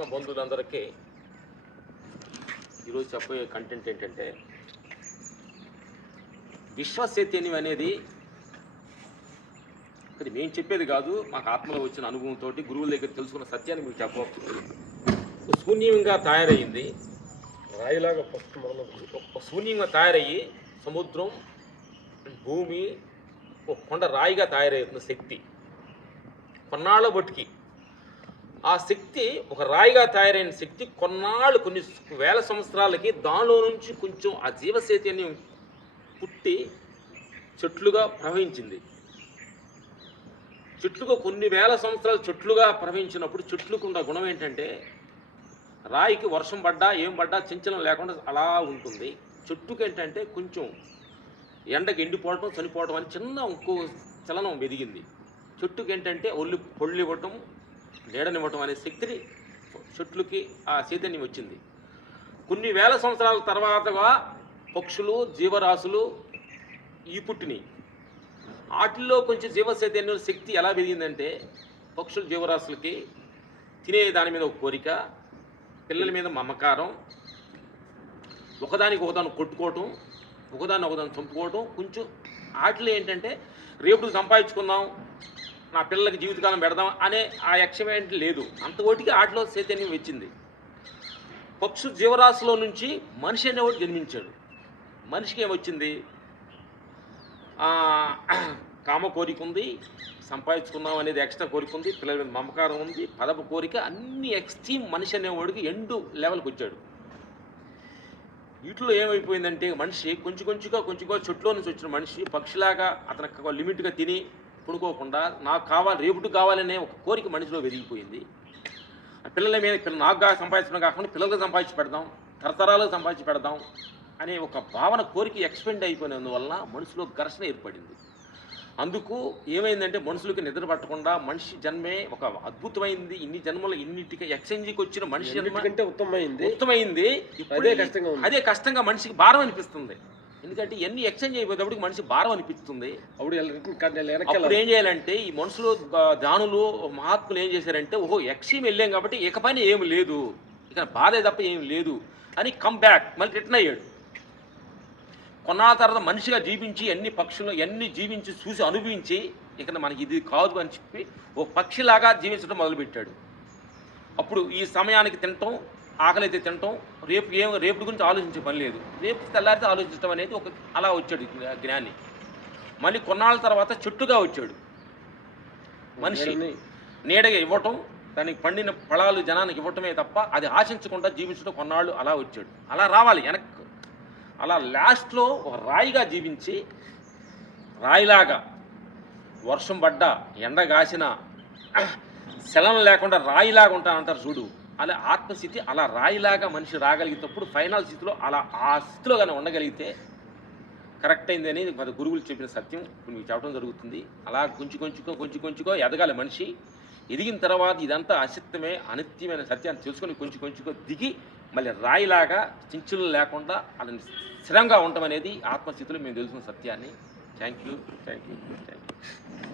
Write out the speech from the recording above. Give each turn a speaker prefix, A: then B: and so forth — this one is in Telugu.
A: ఆత్మ బంధువులందరికీ ఈరోజు చెప్పే కంటెంట్ ఏంటంటే విశ్వచైతన్యం అనేది అది మేము చెప్పేది కాదు మాకు ఆత్మలో వచ్చిన అనుభవంతో గురువుల దగ్గర తెలుసుకున్న సత్యాన్ని మీకు చెప్పవచ్చు శూన్యంగా తయారైంది.
B: రాయిలాగా
A: శూన్యంగా తయారయ్యి సముద్రం భూమి ఒక కొండ రాయిగా తయారవుతున్న శక్తి. కొన్నాళ్ళ బట్టికి ఆ శక్తి ఒక రాయిగా తయారైన శక్తి కొన్నాళ్ళు కొన్ని వేల సంవత్సరాలకి దానిలో నుంచి కొంచెం ఆ జీవచైతన్యం పుట్టి చెట్లుగా ప్రవహించింది. చెట్లుగా కొన్ని వేల సంవత్సరాలు చెట్లుగా ప్రవహించినప్పుడు చెట్లకు ఉన్న గుణం ఏంటంటే రాయికి వర్షం పడ్డా ఏం పడ్డా చించలం లేకుండా అలా ఉంటుంది. చెట్టుకి ఏంటంటే కొంచెం ఎండకి ఎండిపోవటం చనిపోవటం అని చిన్న ఇంకో చలనం ఎదిగింది చెట్టుకి ఏంటంటే ఒళ్ళు పొళ్ళు ఇవ్వటం నీడనివ్వటం అనే శక్తిని చెట్లుకి ఆ చైతన్యం వచ్చింది. కొన్ని వేల సంవత్సరాల తర్వాతగా పక్షులు జీవరాశులు ఈ పుట్టినాయి వాటిల్లో కొంచెం జీవ చైతన్యం శక్తి ఎలా పెరిగిందంటే పక్షులు జీవరాశులకి తినే దాని మీద ఒక కోరిక పిల్లల మీద మమకారం ఒకదానికి ఒకదాన్ని కొట్టుకోవటం ఒకదాన్ని ఒకదాన్ని చంపుకోవటం. కొంచెం వాటిలో ఏంటంటే రేపు సంపాదించుకుందాం నా పిల్లలకి జీవితకాలం పెడదాం అనే ఆ యక్షం ఏంటి? లేదు. అంతకోటికి వాటిలో చైతన్యం వచ్చింది. పక్షు జీవరాశిలో నుంచి మనిషి అనేవాడు జన్మించాడు. మనిషికి ఏమొచ్చింది? కామ కోరిక ఉంది సంపాదించుకుందాం అనేది ఎక్స్ట్రా కోరిక ఉంది పిల్లల మీద మమకారం ఉంది పదపు కోరిక అన్ని ఎక్స్ట్రీమ్ మనిషి అనేవాడికి ఎండు లెవెల్కి వచ్చాడు. వీటిలో ఏమైపోయిందంటే మనిషి కొంచెం కొంచెంగా కొంచెంగా చెట్లో నుంచి వచ్చిన మనిషి పక్షిలాగా అతను లిమిట్గా తిని పడుకోకుండా నాకు కావాలి రేపుటి కావాలనే ఒక కోరిక మనిషిలో వెదిగిపోయింది. ఆ పిల్లల మీద నాకు సంపాదించడం కాకుండా పిల్లలకు సంపాదించి పెడదాం తరతరాలకు సంపాదించి పెడదాం అనే ఒక భావన కోరిక ఎక్స్పెండ్ అయిపోయినందువల్ల మనుషులో ఘర్షణ ఏర్పడింది. అందుకు ఏమైందంటే మనుషులకి నిద్ర పట్టకుండా మనిషి జన్మే ఒక అద్భుతమైంది. ఇన్ని జన్మలు ఇన్నిటికి ఎక్స్చేంజ్కి వచ్చిన మనిషి జన్మ ఉత్తమైంది ఇప్పుడు
B: అదే కష్టంగా.
A: అదే కష్టంగా మనిషికి భారం అనిపిస్తుంది. ఎందుకంటే ఎన్ని ఎక్స్చేంజ్ అయిపోయేటప్పటికి మనిషి భారం అనిపిస్తుంది.
B: అప్పుడు
A: ఏం చేయాలంటే ఈ మనుషులు దానులు మహాత్ములు ఏం చేశారంటే ఓహో ఎక్స్ట్రీమ్ వెళ్ళాం కాబట్టి ఇకపైన ఏమి లేదు. ఇక బాధే తప్ప ఏమి లేదు. అని కమ్ బ్యాక్ మళ్ళీ రిటర్న్ అయ్యాడు. కొన్నాళ్ళ తర్వాత మనిషిగా జీవించి ఎన్ని పక్షులు ఎన్ని జీవించి చూసి అనుభవించి ఇక మనకి ఇది కాదు అని చెప్పి ఓ పక్షిలాగా జీవించడం మొదలుపెట్టాడు. అప్పుడు ఈ సమయానికి తినటం ఆకలి అయితే తినటం రేపు ఏం రేపు గురించి ఆలోచించే పని లేదు. రేపు తెల్లారితే ఆలోచించడం అనేది ఒక అలా వచ్చాడు జ్ఞా- జ్ఞాని. మళ్ళీ కొన్నాళ్ళ తర్వాత చెట్టుగా వచ్చాడు. మనిషి నీడగా ఇవ్వటం దానికి పండిన ఫలాలు జనానికి ఇవ్వటమే తప్ప అది ఆశించకుండా జీవించడం కొన్నాళ్ళు అలా వచ్చాడు. అలా రావాలి వెనక్కు. అలా లాస్ట్లో ఒక రాయిగా జీవించి రాయిలాగా వర్షం పడ్డా ఎండ కాసిన శలం లేకుండా రాయిలాగా ఉంటానంటారు చూడు. అలా ఆత్మస్థితి అలా రాయిలాగా మనిషి రాగలిగేటప్పుడు ఫైనల్ స్థితిలో అలా ఆ స్థితిలో కానీ ఉండగలిగితే కరెక్ట్ అయింది అనేది మన గురువులు చెప్పిన సత్యం. ఇప్పుడు మీకు చెప్పడం జరుగుతుంది. అలా కొంచెం కొంచుకో కొంచెం కొంచుకో ఎదగాలి మనిషి. ఎదిగిన తర్వాత ఇదంతా అసిత్తమే అనిత్యమైన సత్యాన్ని తెలుసుకొని కొంచెం కొంచెంకో దిగి మళ్ళీ రాయిలాగా చించులు లేకుండా అలా స్థిరంగా ఉండటం అనేది ఆత్మస్థితిలో మేము తెలుసుకున్న సత్యాన్ని. Thank you thank you thank you